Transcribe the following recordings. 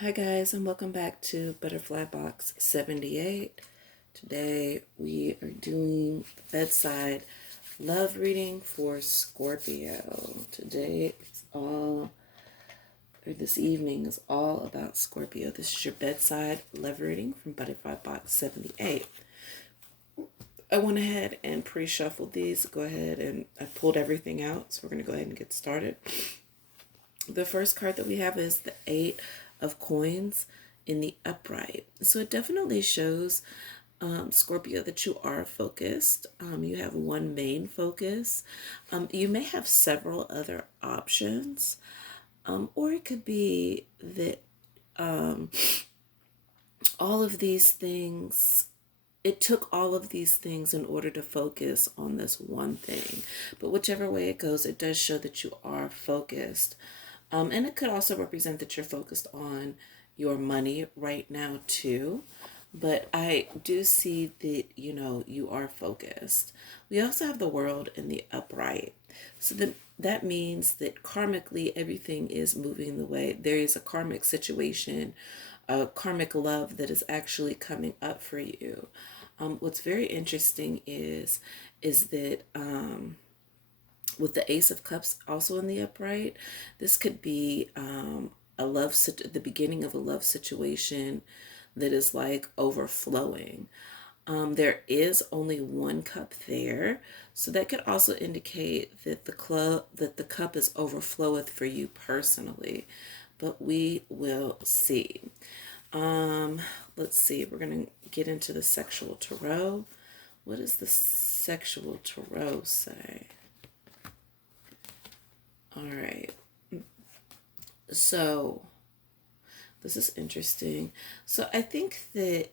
Hi guys, and welcome back to Butterfly Box 78. Today we are doing bedside love reading for Scorpio. This evening is all about Scorpio. This is your bedside love reading from Butterfly Box 78. I went ahead and pre-shuffled these. Go ahead and I pulled everything out, so we're going to go ahead and get started. The first card that we have is the Eight of Coins in the upright. So it definitely shows, Scorpio, that you are focused. You have one main focus. You may have several other options, or it could be that all of these things it took all of these things in order to focus on this one thing. But whichever way it goes, it does show that you are focused. And it could also represent that you're focused on your money right now too. But I do see that, you are focused. We also have the world in the upright. So that means that karmically everything is moving the way. There is a karmic situation, a karmic love that is actually coming up for you. What's very interesting is that with the Ace of Cups also in the upright, this could be the beginning of a love situation that is like overflowing. There is only one cup there, so that could also indicate that the cup is overfloweth for you personally, but we will see. Um, let's see. We're gonna get into the sexual tarot. What does the sexual tarot say? All right. So this is interesting. So I think that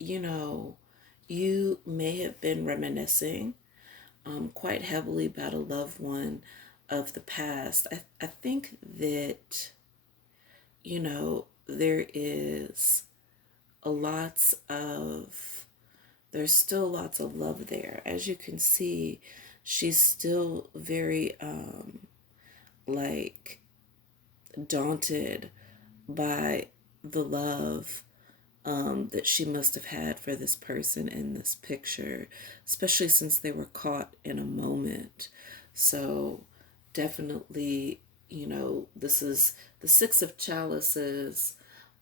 you know you may have been reminiscing quite heavily about a loved one of the past. I think that there is a lots of there's still lots of love there. As you can see, she's still very like daunted by the love that she must have had for this person in this picture, especially since they were caught in a moment. So definitely, this is the Six of Chalices,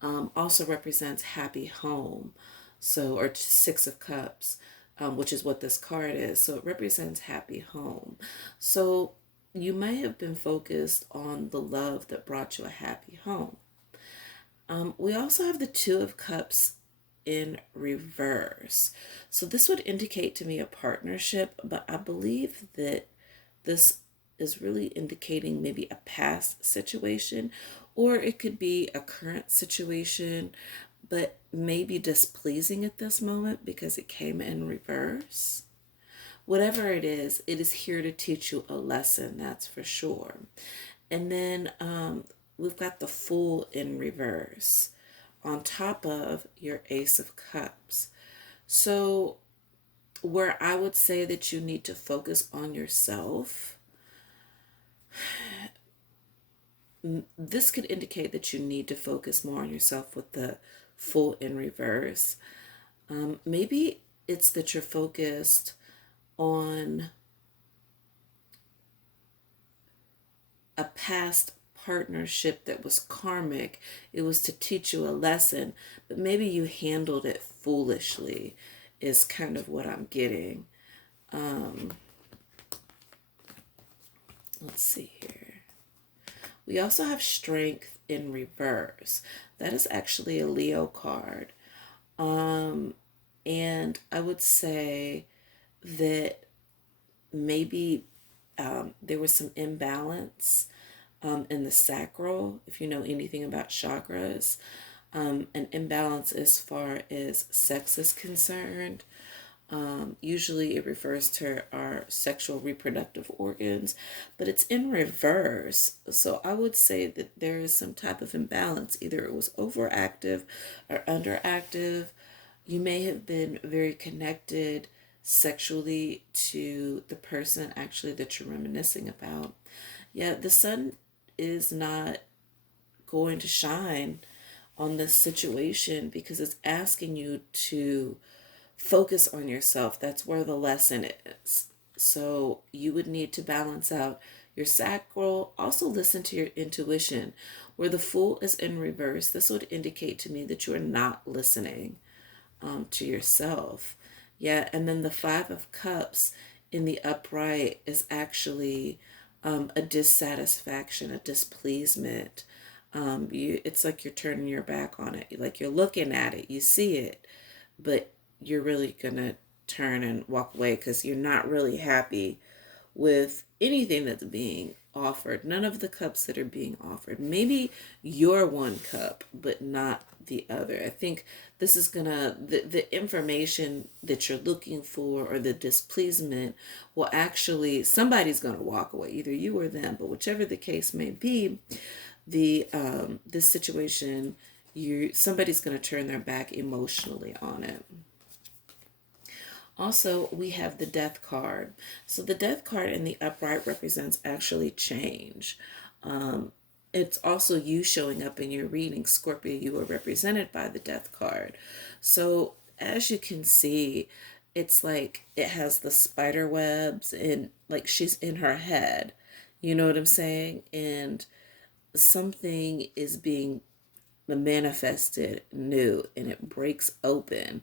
also represents happy home. So, or Six of Cups, which is what this card is. So it represents happy home. So you may have been focused on the love that brought you a happy home. We also have the Two of Cups in reverse. So this would indicate to me a partnership, but I believe that this is really indicating maybe a past situation, or it could be a current situation, but maybe displeasing at this moment because it came in reverse. Whatever it is here to teach you a lesson, that's for sure. And then we've got the Fool in reverse on top of your Ace of Cups. So, where I would say that you need to focus on yourself, this could indicate that you need to focus more on yourself with the Fool in reverse. Maybe it's that you're focused on a past partnership that was karmic. It was to teach you a lesson, but maybe you handled it foolishly, is kind of what I'm getting. Um, let's see here. We also have Strength in reverse. That is actually a Leo card. And I would say that maybe there was some imbalance in the sacral, if you know anything about chakras, an imbalance as far as sex is concerned. Usually it refers to our sexual reproductive organs, but it's in reverse. So I would say that there is some type of imbalance. Either it was overactive or underactive. You may have been very connected sexually to the person actually that you're reminiscing about. Yeah, the sun is not going to shine on this situation because it's asking you to focus on yourself. That's where the lesson is. So you would need to balance out your sacral. Also listen to your intuition. Where the Fool is in reverse, this would indicate to me that you are not listening to yourself. Yeah, and then the Five of Cups in the upright is actually a dissatisfaction, a displeasement. It's like you're turning your back on it. Like you're looking at it, you see it, but you're really gonna turn and walk away because you're not really happy with anything that's being offered. None of the cups that are being offered. Maybe your one cup, but not the other. I think this is gonna, the information that you're looking for or the displeasement will actually, somebody's gonna walk away, either you or them, but whichever the case may be, this situation, somebody's gonna turn their back emotionally on it. Also, we have the Death card. So the Death card in the upright represents actually change. It's also you showing up in your reading. Scorpio, you are represented by the Death card. So as you can see, it's like it has the spider webs and like she's in her head. You know what I'm saying? And something is being manifested new and it breaks open.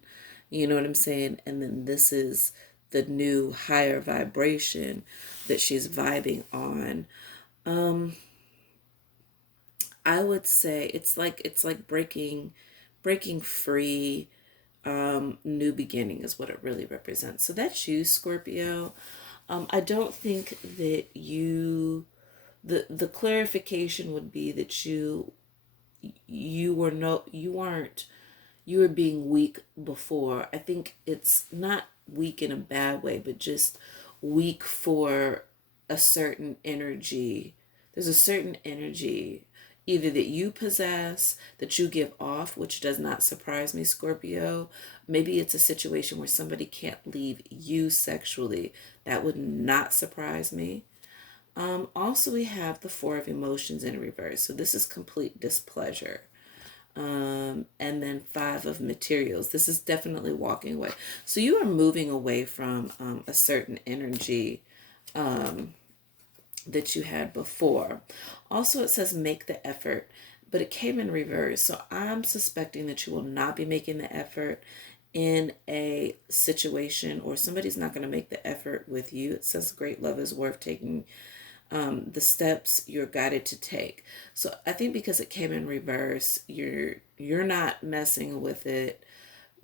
You know what I'm saying? And then this is the new higher vibration that she's vibing on. Um, I would say it's like breaking free. New beginning is what it really represents. So that's you, Scorpio. I don't think that the clarification would be that you weren't, you were being weak before. I think it's not weak in a bad way, but just weak for a certain energy. There's a certain energy either that you possess, that you give off, which does not surprise me, Scorpio. Maybe it's a situation where somebody can't leave you sexually. That would not surprise me. Also, we have the Four of Emotions in reverse. So this is complete displeasure. And then Five of Materials. This is definitely walking away. So you are moving away from a certain energy that you had before. Also, it says make the effort, but it came in reverse. So I'm suspecting that you will not be making the effort in a situation, or somebody's not going to make the effort with you. It says great love is worth taking the steps you're guided to take. So I think because it came in reverse, you're not messing with it.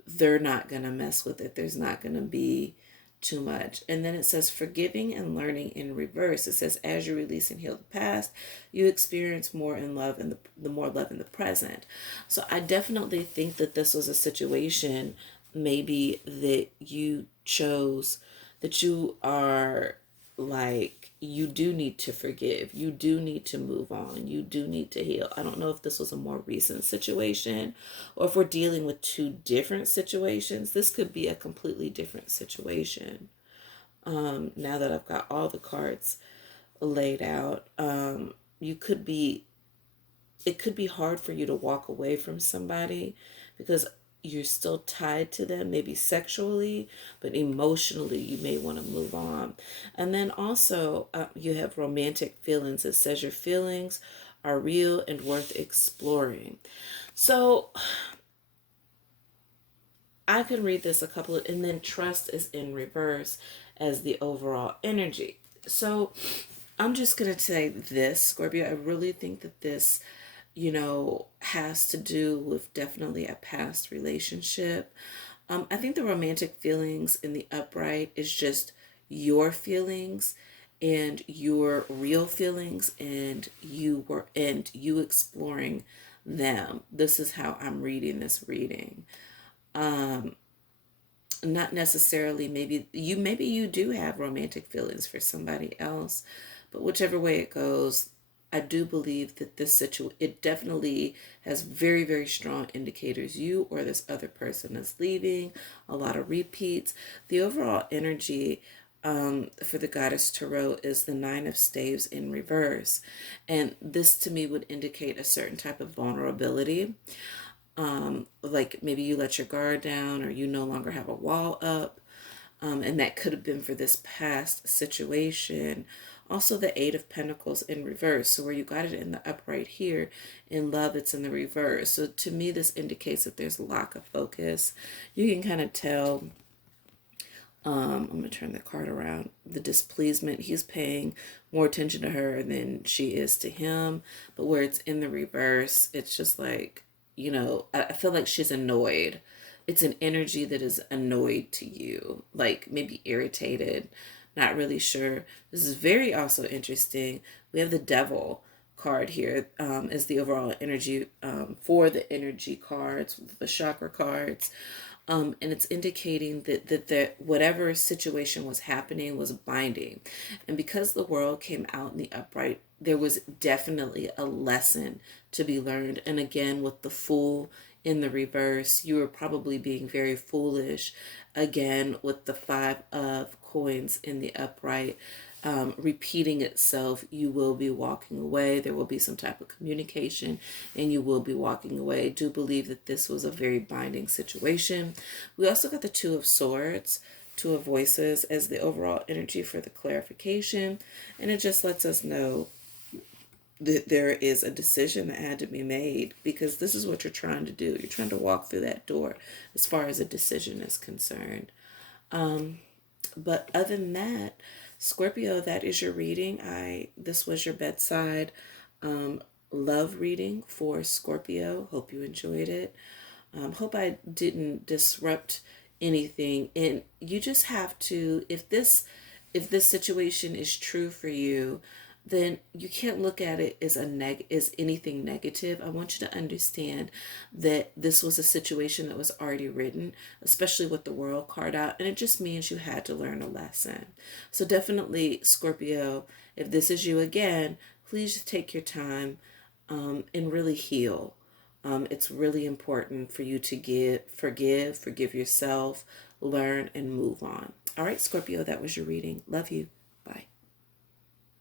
They're not gonna mess with it. There's not gonna be too much. And then it says forgiving and learning in reverse. It says as you release and heal the past, you experience more in love and the more love in the present. So I definitely think that this was a situation maybe that you chose, that you are like, you do need to forgive, you do need to move on, you do need to heal. I don't know if this was a more recent situation or if we're dealing with two different situations. This could be a completely different situation. Now that I've got all the cards laid out, you could be, it could be hard for you to walk away from somebody because you're still tied to them, maybe sexually, but emotionally you may want to move on. And then also you have romantic feelings. It says your feelings are real and worth exploring. So I could read this a couple of, and then trust is in reverse as the overall energy. So I'm just going to say this, Scorpio. I really think that this, has to do with definitely a past relationship. I think the romantic feelings in the upright is just your feelings and your real feelings, and you exploring them. This is how I'm reading this reading. Not necessarily, maybe you do have romantic feelings for somebody else, but whichever way it goes, I do believe that it definitely has very, very strong indicators. You or this other person is leaving, a lot of repeats. The overall energy for the Goddess Tarot is the Nine of Staves in reverse. And this to me would indicate a certain type of vulnerability. Like maybe you let your guard down or you no longer have a wall up. And that could have been for this past situation. Also, the Eight of Pentacles in reverse. So, where you got it in the upright here, in love, it's in the reverse. So, to me, this indicates that there's a lack of focus. You can kind of tell. I'm going to turn the card around. The displeasement, he's paying more attention to her than she is to him. But where it's in the reverse, it's just like, I feel like she's annoyed. It's an energy that is annoyed to you, like maybe irritated, not really sure. This is very also interesting. We have the devil card here as the overall energy for the energy cards, the chakra cards. And it's indicating that whatever situation was happening was binding. And because the world came out in the upright, there was definitely a lesson to be learned. And again, with the Fool in the reverse, you were probably being very foolish. Again, with the Five of Coins in the upright, repeating itself, you will be walking away. There will be some type of communication and you will be walking away. I do believe that this was a very binding situation. We also got the Two of Swords, Two of Voices as the overall energy for the clarification. And it just lets us know that there is a decision that had to be made because this is what you're trying to do. You're trying to walk through that door as far as a decision is concerned. But other than that, Scorpio, that is your reading. This was your bedside love reading for Scorpio. Hope you enjoyed it. Hope I didn't disrupt anything. And you just have to, if this situation is true for you, then you can't look at it as as anything negative. I want you to understand that this was a situation that was already written, especially with the World card out, and it just means you had to learn a lesson. So definitely, Scorpio, if this is you again, please just take your time and really heal. It's really important for you to forgive yourself, learn, and move on. All right, Scorpio, that was your reading. Love you. Bye.